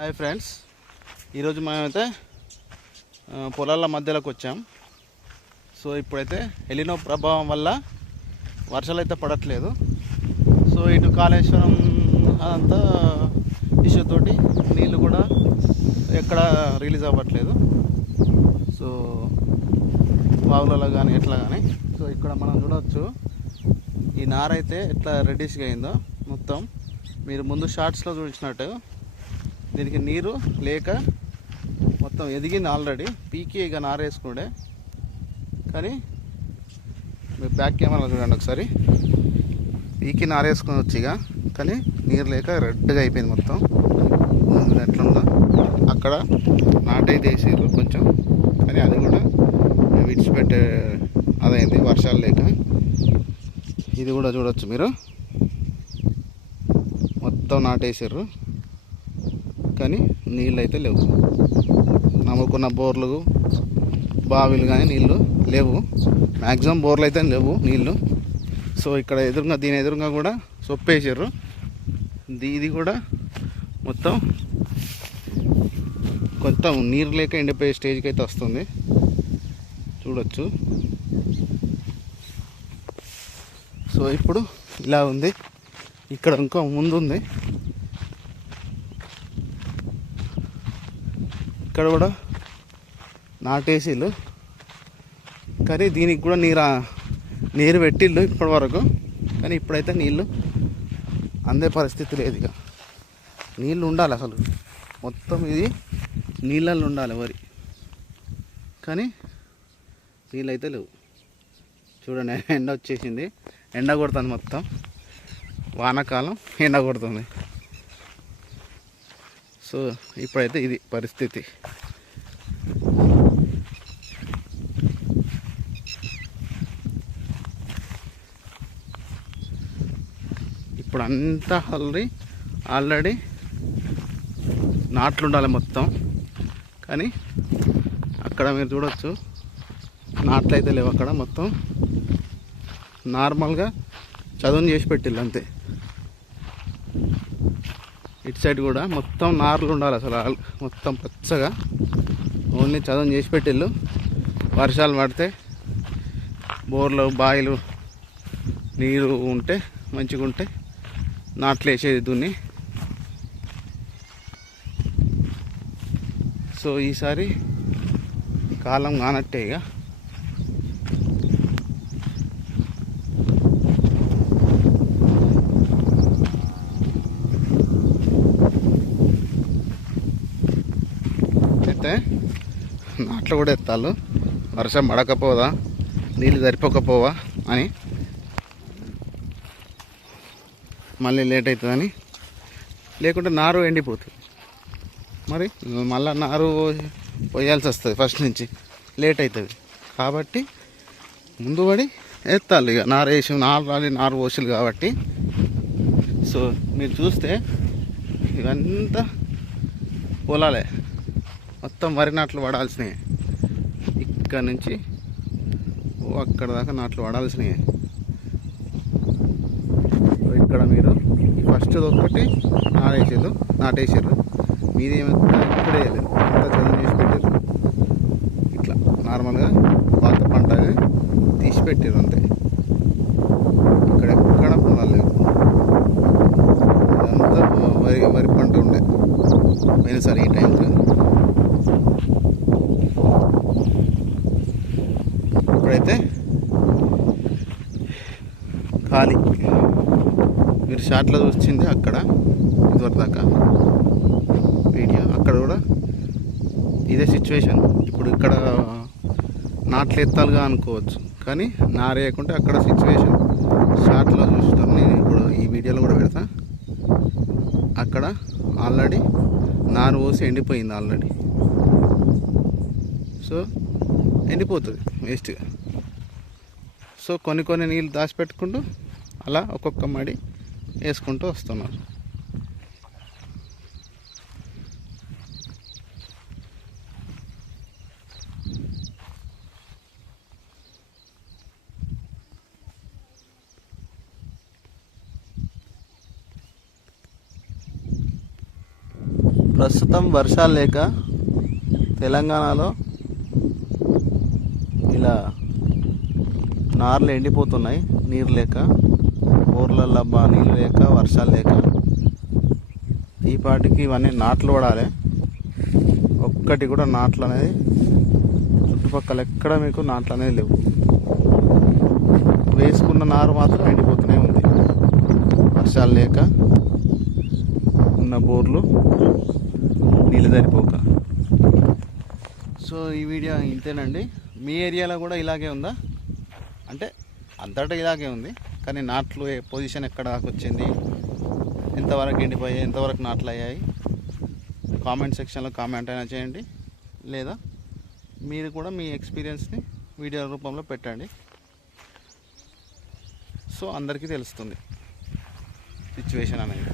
Hi friends, ఈరోజు మేమైతే పొలాల మధ్యలోకి వచ్చాం. సో ఇప్పుడైతే ఎలినో ప్రభావం వల్ల వర్షాలు అయితే పడట్లేదు. సో ఇటు కాళేశ్వరం అదంతా ఇష్యూ తోటి నీళ్ళు కూడా ఎక్కడ రిలీజ్ అవ్వట్లేదు. సో వాగులలో కానీ ఎట్లా కానీ. సో ఇక్కడ మనం చూడవచ్చు ఈ నారైతే ఎట్లా రెడ్డిష్గా అయిందో మొత్తం. మీరు ముందు షార్ట్స్లో చూపించినట్టు దీనికి నీరు లేక మొత్తం ఎదిగింది ఆల్రెడీ. పీకి ఇక నారేసుకుండే, కానీ మీరు బ్యాక్ కెమెరా చూడండి ఒకసారి. పీకి నారేసుకుని వచ్చిగా, కానీ నీరు లేక రెడ్గా అయిపోయింది మొత్తం. ఎట్లుందో అక్కడ నాటైతే వేసారు కొంచెం, కానీ అది కూడా విడిచిపెట్టే అదైంది వర్షాలు లేక. ఇది కూడా చూడవచ్చు మీరు, మొత్తం నాటేసారు కానీ నీళ్ళు అయితే లేవు. నమ్ముకున్న బోర్లు బావిలు కానీ నీళ్ళు లేవు. మ్యాక్సిమం బోర్లు అయితే లేవు నీళ్ళు. సో ఇక్కడ ఎదురుగా దీని ఎదురుగా కూడా సొప్పేసారు. ఇది కూడా మొత్తం కొంత నీరు లేక ఎండిపోయే స్టేజ్కి అయితే వస్తుంది, చూడొచ్చు. సో ఇప్పుడు ఇలా ఉంది. ఇక్కడ ఇంకో ముందు ఉంది, ఇక్కడ కూడా నాటేసిళ్ళు, కానీ దీనికి కూడా నీరు పెట్టిళ్ళు ఇప్పటి వరకు. కానీ ఇప్పుడైతే నీళ్ళు అందే పరిస్థితి లేదు. ఇక నీళ్ళు ఉండాలి, అసలు మొత్తం ఇది నీళ్ళల్లో ఉండాలి వరి, కానీ నీళ్ళు అయితే లేవు. చూడండి, ఎండ వచ్చేసింది, ఎండ కొడుతుంది మొత్తం. వానాకాలం ఎండ కొడుతుంది. సో ఇప్పుడైతే ఇది పరిస్థితి. ఇప్పుడు అంతా ఆల్రెడీ నాట్లు ఉండాలి మొత్తం, కానీ అక్కడ మీరు చూడవచ్చు నాట్లు అయితే లేవు. అక్కడ మొత్తం నార్మల్గా చదువుని చేసి పెట్టిళ్ళు అంతే. ఇటు సైడ్ కూడా మొత్తం నార్లు ఉండాలి, అసలు మొత్తం పచ్చగా ఓన్లీ చదువుని చేసి పెట్టిళ్ళు. వర్షాలు పడితే బోర్లు బావిలు నీరు ఉంటే మంచిగా ఉంటే నాట్లు వేసేది దున్ని. సో ఈసారి కాలం కానట్టే ఇక. అయితే నాట్లు కూడా ఎత్తాలు, వర్షం పడకపోదా నీళ్ళు సరిపోకపోవా అని, మళ్ళీ లేట్ అవుతుందని. లేకుంటే నారు ఎండిపోతుంది, మరి మళ్ళీ నారు పోయాల్సి వస్తుంది ఫస్ట్ నుంచి, లేట్ అవుతుంది. కాబట్టి ముందు పడి ఎత్తాలి ఇక. నారు వేసి నారు పోసిలు కాబట్టి. సో మీరు చూస్తే ఇవంతా పొలాలే, మొత్తం వరి నాట్లు పడాల్సినవి. ఇక్కడ నుంచి అక్కడ దాకా నాట్లు పడాల్సినవి. ఇక్కడ మీరు ఫస్ట్ ఒక్కటి నాటేసారు. మీది ఏమైనా ఇప్పుడే వేయలేదు, అంతా చదువు చేసి పెట్టారు. ఇట్లా నార్మల్గా పాత పంట తీసి పెట్టారు అంతే. ఇక్కడ ఎక్కడ పొలాలు లేవు, అదంతా వరి పంట ఉండే పోయినసారి ఈ టైంకి. ఇప్పుడైతే ఖాళీ. మీరు షార్ట్లో చూసింది అక్కడ ఇదివరకు దాకా వీడియో, అక్కడ కూడా ఇదే సిచ్యువేషన్. ఇప్పుడు ఇక్కడ నాట్లు ఎత్తాలుగా అనుకోవచ్చు, కానీ నారేయకుంటే అక్కడ సిచ్యువేషన్ షార్ట్లో చూస్తాను నేను. ఇప్పుడు ఈ వీడియోలో కూడా పెడతా. అక్కడ ఆల్రెడీ నారు పోసి ఎండిపోయింది ఆల్రెడీ. సో ఎండిపోతుంది వేస్ట్గా. సో కొన్ని నీళ్ళు దాచిపెట్టుకుంటూ అలా ఒక్కొక్క మడి వేసుకుంటూ వస్తున్నారు. ప్రస్తుతం వర్షాలు లేక తెలంగాణలో ఇలా నార్లు ఎండిపోతున్నాయి, నీరు లేక. ఊర్లల్లో నీళ్ళు లేక, వర్షాలు లేక. ఈ పాటికి ఇవన్నీ నాట్లు పడాలి. ఒక్కటి కూడా నాట్లు అనేది చుట్టుపక్కల ఎక్కడ మీకు నాట్లు అనేది లేవు. వేసుకున్న నారు మాత్రం ఎండిపోతూనే ఉంది, వర్షాలు లేక, ఉన్న బోర్లు నీళ్ళు సరిపోక. సో ఈ వీడియో ఇంతేనండి. మీ ఏరియాలో కూడా ఇలాగే ఉందా అంటే అంతటా ఇలాగే ఉంది, కానీ నాట్లు పొజిషన్ ఎక్కడ దాకా వచ్చింది, ఎంతవరకు ఎండిపోయాయి, ఎంతవరకు నాట్లు అయ్యాయి, కామెంట్ సెక్షన్లో కామెంట్ అయినా చేయండి, లేదా మీరు కూడా మీ ఎక్స్పీరియన్స్ని వీడియో రూపంలో పెట్టండి. సో అందరికీ తెలుస్తుంది సిచ్యువేషన్ అనేది.